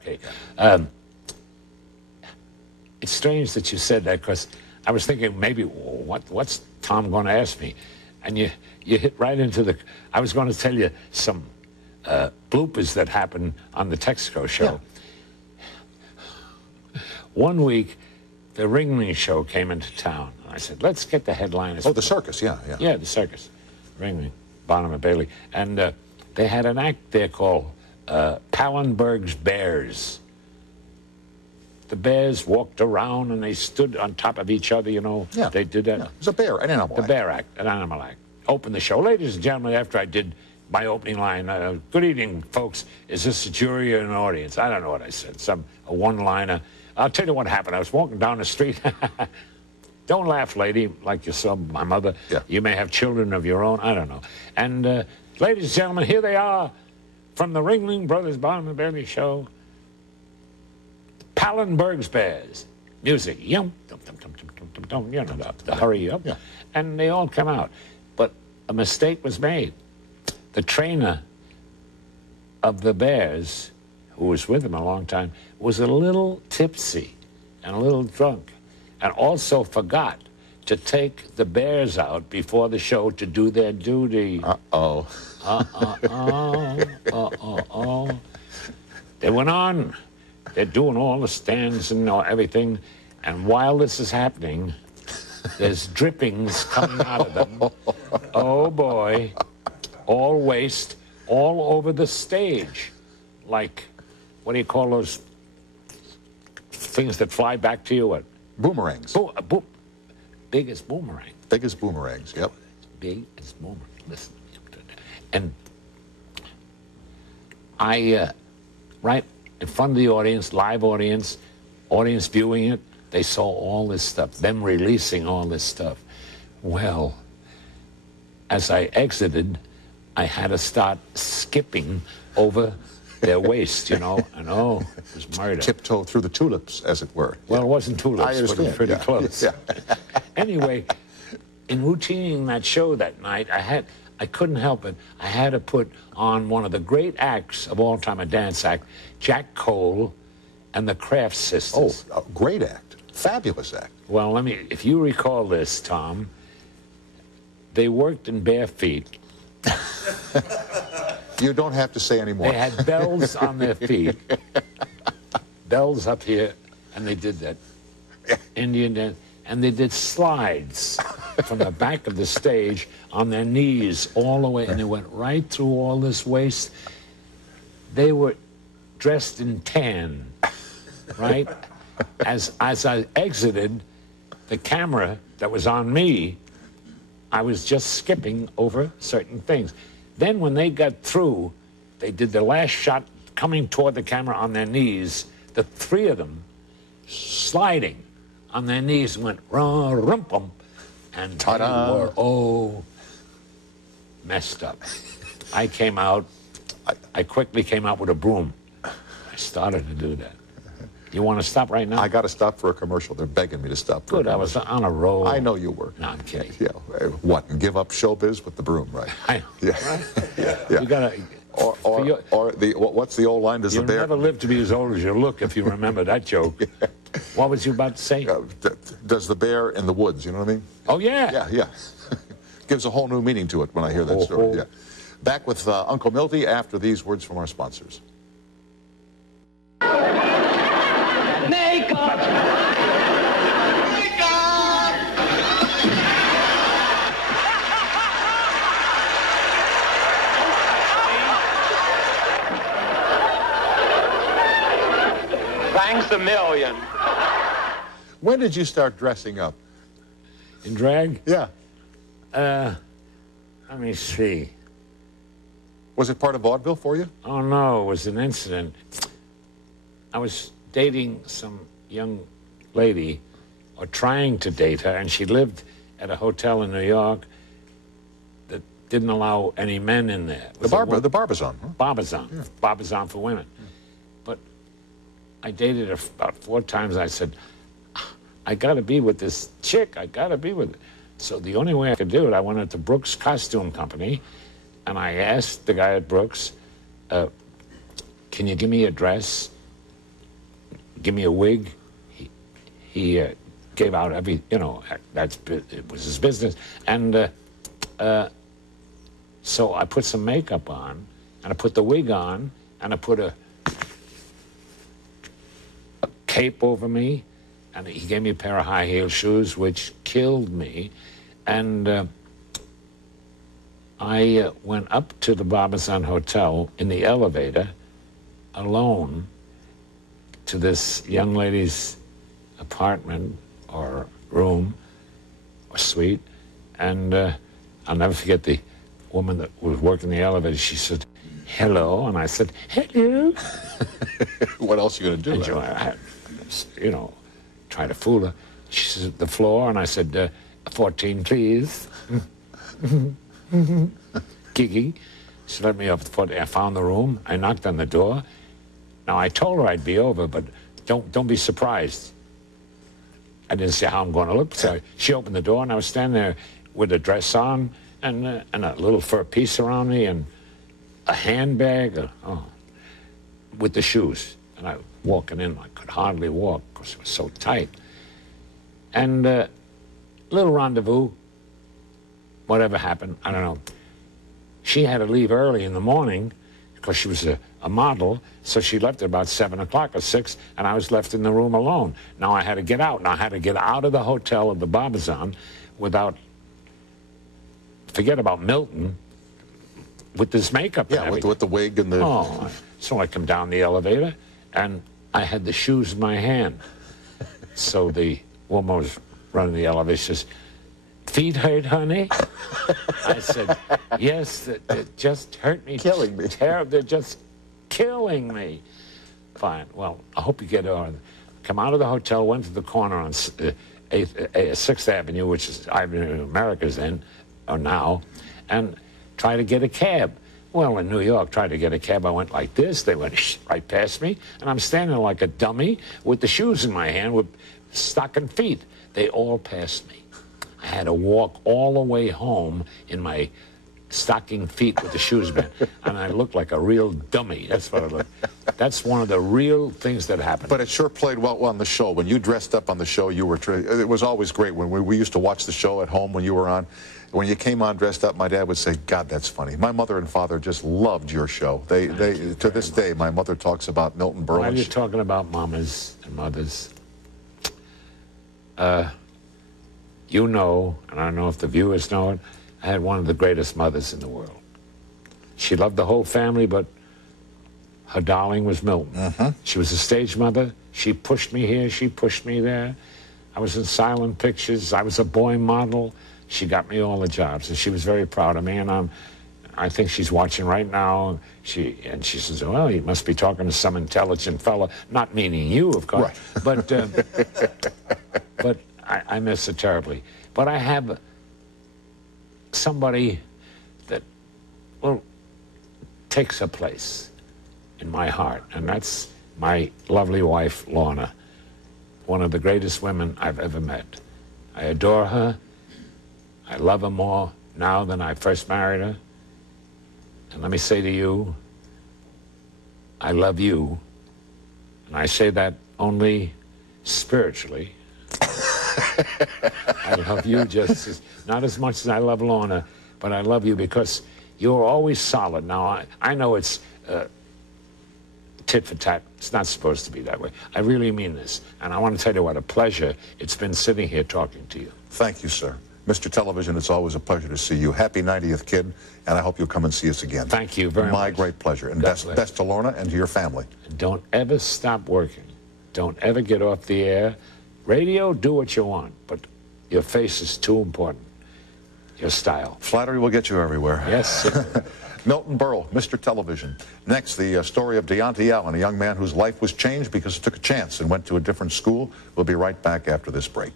Okay. Um, it's strange that you said that because I was thinking maybe what's Tom going to ask me, and you hit right into the. I was going to tell you some bloopers that happened on the Texaco show. Yeah. One week, the Ringling Show came into town. And I said, let's get the headliners. Oh, the circus, yeah. Yeah, the circus. Ringling, Bonham and Bailey. And they had an act there called Pallenberg's Bears. The bears walked around and they stood on top of each other, you know. Yeah. They did that. Yeah. It was a bear, an animal act. The bear act, an animal act. Opened the show. Ladies and gentlemen, after I did my opening line, good evening, folks. Is this a jury or an audience? I don't know what I said. A one-liner. I'll tell you what happened. I was walking down the street. Don't laugh, lady, like you saw my mother. Yeah. You may have children of your own. I don't know. And ladies and gentlemen, here they are from the Ringling Brothers Bonham and Bailey show. Pallenberg's Bears. Music. Yum, dum, dum, dum, dum, dum, dum, dum, you know, the hurry up. Yeah. And they all come out. But a mistake was made. The trainer of the Bears, who was with them a long time, was a little tipsy and a little drunk, and also forgot to take the Bears out before the show to do their duty. Uh-oh. They went on. They're doing all the stands and everything, and while this is happening, there's drippings coming out of them. Oh, boy. All waste all over the stage. Like, what do you call those things that fly back to you? What? Boomerangs. Big as boomerang. Big as boomerangs, yep. Big as boomerang. Listen. And I, right in front of the audience, live audience viewing it, they saw all this stuff, them releasing all this stuff. Well, as I exited, I had to start skipping over their waist, you know, and it was murder. Tiptoe through the tulips, as it were. Well, it wasn't tulips, but it was pretty close. Yeah. Anyway, in routining that show that night, I couldn't help it. I had to put on one of the great acts of all time, a dance act, Jack Cole and the Kraft Sisters. Oh, a great act. Fabulous act. Well, if you recall this, Tom, they worked in bare feet. You don't have to say any more. They had bells on their feet, bells up here, and they did that Indian dance, and they did slides from the back of the stage on their knees all the way, and they went right through all this waste. They were dressed in tan, right? As I exited, the camera that was on me, I was just skipping over certain things. Then when they got through, they did the last shot coming toward the camera on their knees, the three of them sliding on their knees and went rum-pum, and they were messed up. I came out, I quickly came out with a broom. I started to do that. You want to stop right now? I got to stop for a commercial. They're begging me to stop for a commercial. I was on a roll. I know you were. No, I'm kidding. Yeah. What, and give up showbiz with the broom, right? I know. Yeah. Right? Yeah. You got to... what's the old line? You'll never live to be as old as you look if you remember that joke. Yeah. What was you about to say? Does the bear in the woods, you know what I mean? Oh, yeah. Yeah. Gives a whole new meaning to it when I hear that story. Yeah. Back with Uncle Milty after these words from our sponsors. Makeup! Thanks a million. When did you start dressing up? In drag? Yeah. Let me see. Was it part of vaudeville for you? Oh, no, it was an incident. I was dating some young lady, or trying to date her, and she lived at a hotel in New York that didn't allow any men in there. The Barbizon. Huh? Barbizon. Yeah. Barbizon for women. Yeah. But I dated her about 4 times. I said, I got to be with this chick. I got to be with her. So the only way I could do it, I went into Brooks Costume Company, and I asked the guy at Brooks, can you give me a dress give me a wig. He gave out every, you know, it was his business. And so I put some makeup on, and I put the wig on, and I put a cape over me, and he gave me a pair of high-heel shoes, which killed me. And I went up to the Barbizon Hotel in the elevator alone to this young lady's apartment or room or suite, and I'll never forget the woman that was working the elevator. She said, "Hello," and I said, "Hello." What else are you going to do? And I, you know, try to fool her. She said, "The floor," and I said, 14, please. Kiki. She let me up the foot. I found the room. I knocked on the door. Now, I told her I'd be over, but don't be surprised. I didn't see how I'm going to look. So she opened the door, and I was standing there with a dress on and a little fur piece around me and a handbag with the shoes. And I walking in, I could hardly walk because it was so tight. And little rendezvous, whatever happened, I don't know. She had to leave early in the morning because she was a model, so she left at about 7 o'clock or 6, and I was left in the room alone. Now I had to get out. Now I had to get out of the hotel of the Barbizon without, forget about Milton, with this makeup and everything. with the wig and the... Oh, so I come down the elevator, and I had the shoes in my hand. So the woman was running the elevator, says, "Feet hurt, honey?" I said, "Yes, it just hurt me. Killing me. Terrible. They're just killing me." Fine. Well, I hope you get on. Come out of the hotel, went to the corner on 6th Avenue, which is Avenue of America's then, or now, and try to get a cab. Well, in New York, tried to get a cab. I went like this. They went right past me, and I'm standing like a dummy with the shoes in my hand with stocking feet. They all passed me. I had to walk all the way home in my stocking feet with the shoes on, and I looked like a real dummy. That's what I looked. That's one of the real things that happened. But it sure played well on the show. When you dressed up on the show, you were... It was always great. When we used to watch the show at home when you were on, when you came on dressed up, my dad would say, "God, that's funny." My mother and father just loved your show. They to this day, my mother talks about Milton Berle. Why are you talking about mamas and mothers? You know, and I don't know if the viewers know it, I had one of the greatest mothers in the world. She loved the whole family, but her darling was Milton. She was a stage mother. She pushed me here, she pushed me there. I was in silent pictures. I was a boy model. She got me all the jobs, and she was very proud of me, and I think she's watching right now. She says, "Well, he must be talking to some intelligent fella," not meaning you, of course. Right. But I miss her terribly. But I have somebody that, well, takes a place in my heart, and that's my lovely wife, Lorna, one of the greatest women I've ever met. I adore her. I love her more now than I first married her. And let me say to you, I love you. And I say that only spiritually. I love you not as much as I love Lorna, but I love you because you're always solid. Now, I know it's tit for tat. It's not supposed to be that way. I really mean this. And I want to tell you what a pleasure it's been sitting here talking to you. Thank you, sir. Mr. Television, it's always a pleasure to see you. Happy 90th, kid, and I hope you'll come and see us again. Thank you very much. My great pleasure. And best to Lorna and to your family. And don't ever stop working. Don't ever get off the air. Radio, do what you want, but your face is too important. Your style. Flattery will get you everywhere. Yes, sir. Milton Berle, Mr. Television. Next, the story of Deontay Allen, a young man whose life was changed because he took a chance and went to a different school. We'll be right back after this break.